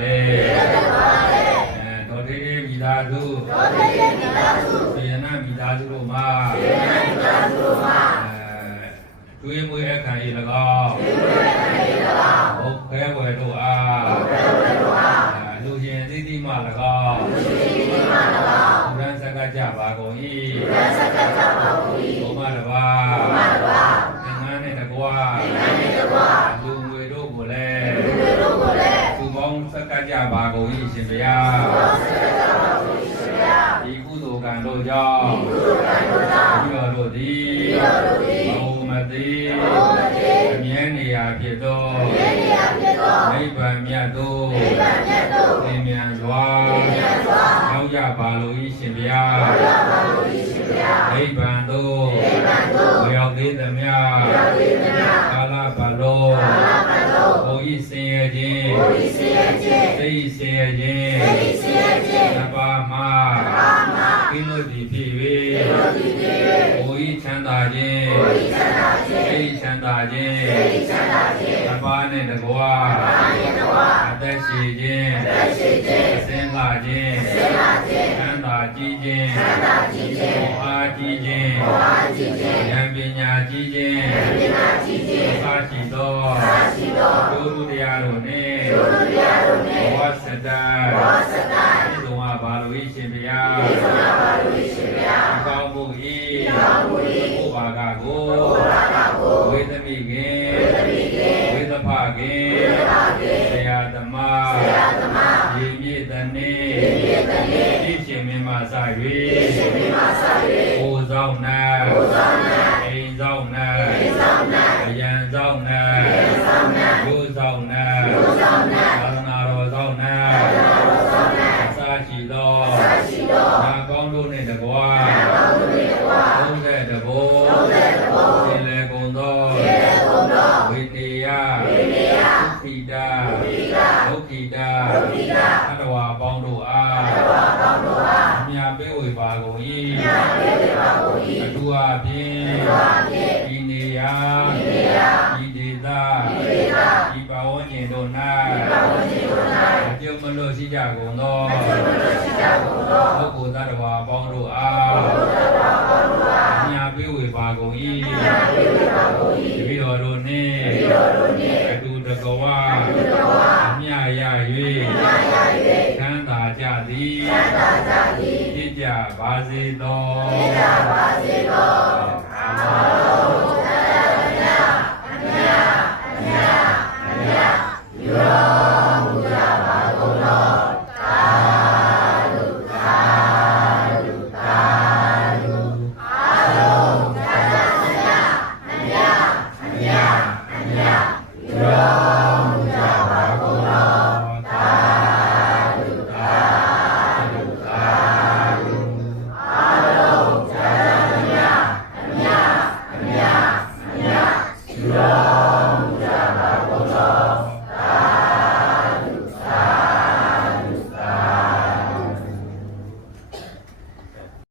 လေတော်သေးမိသားစုစေရနာမိသားစုတို့မှာကျွေးမွေးအခါ၏၎င်းဟုတ်ကဲဝယ်တို့အားလူရှင်သီးသီးမှ၎င်းဘုရားစကားကြပါကုန်၏ဘုမတပါငါးနဲ့တကွာလူငွေတို့ကိုလည်းသူပေါင်းစကားကြပါကုန်၏ရှင်ဗျာဒီကုသိုလ်ကံတို့ကြောင့်ဒီတော်တို့သည်ဘုမတိအမြဲနေရာဖြစ်သောနိဗ္ဗာန်မြတ်သို့သင်မြန်စွာရောက်ရပါလို၏ရှင်ဗျာနိဗ္ဗာန်သို့ရောက်သေးသမျှကာလပတ်လုံးကိုဤဆင်းရဲခြင်းသိဆင်းရဲခြင်းသဘာမှာကိလို့ဒီဖြစ်၍ကိုဤချမ်းသာခြင်းသိချမ်းသာခြင်းသဘာနဲ့တကွာအသက်ရှိခြင်းအစင်းလာခြင်းချမ်းသာကြီးခြင်းအားကြီးခြင်းဉာဏ်ပညာကြီးခြင်းသာရှိသောဒုရုတရားတို့နှင့်ဘဝစတ္တဒီလိုမှာဘာလို့ဤရှင်ဗျာအကောင်းမှုဤဘုဘာကကိုဝေသမိခင်ဝေသဖခင်ဆရာသမားရေမြည့်တနေ့ဤရှင်မင်းမစ၍ဘိုးဆောင်နာအိမ်ဆောင်နာအယံဆောင်နာဘိုးဆောင်နာသာသနာတော်ဆောင်နာစာရှိသောနာကောင်းတို့နှင့်တကွာ30တဘိုးသင်လေကုန်သောဝိတေယသုခိတာဒုက္ခိတာအတဝါပေါင်းတို့အားအမြတ်ပေးဝေပါကုန်၏အထူးအားဖြင့်ဤနေရာဤဒေသဤပါဝန်းကျင်တို့၌အကျုံးမလို့ရှိကြကုန်သောပုဂ္ဂိုလ်သတ္တဝါပေါင်းတို့အားအမြတ်ပေးဝေပါကုန်၏တပည့်တော်တို့နှင့်အတူတကွာအမြတ်ရ၍ချမ်းသာကြသည်ဖြစ်ကြပါစေသော